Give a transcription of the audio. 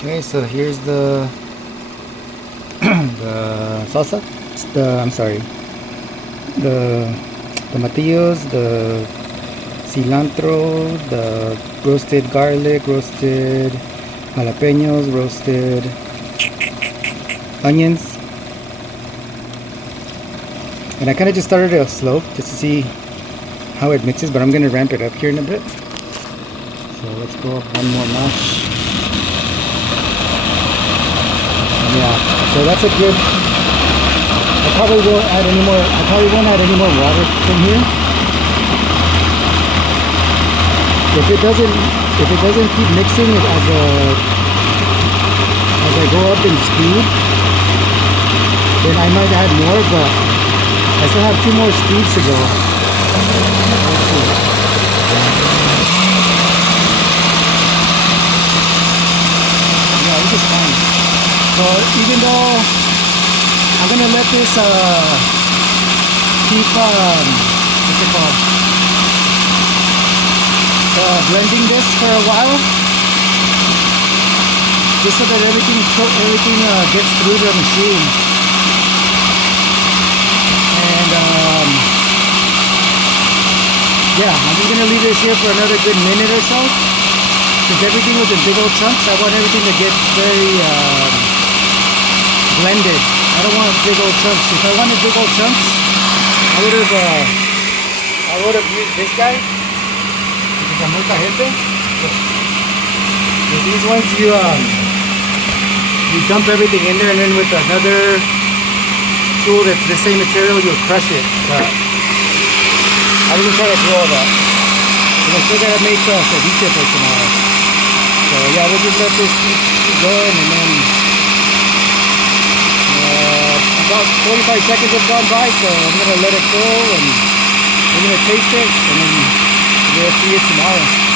Okay, so here's the the salsa. I'm sorry, the tomatillos, the cilantro, the roasted garlic, roasted jalapenos, roasted onions. And I kind of just started it off slow just to see how it mixes, but I'm going to ramp it up here in a bit. So let's go up one more notch. And yeah, so that's a good. I probably won't add any more water from here. If it doesn't keep mixing as I go up in speed, then I might add more, but I still have 2 more speeds to go. Let's see. Yeah, this is fine. So even though I'm gonna let this keep what's it called? Blending this for a while, just so that everything gets through the machine. And yeah, I'm just gonna leave this here for another good minute or so. Since everything was in big old chunks, I want everything to get very blended. I don't want big old chunks. If I wanted big old chunks, I would have used this guy. With these ones, you dump everything in there, and then with another tool that's the same material, you'll crush it. But I didn't try to do all that. And I still gotta make ceviche for tomorrow. So yeah, we'll just let this keep going, and then about 45 seconds have gone by, so I'm gonna let it go, and we're gonna taste it, and then we'll see you tomorrow.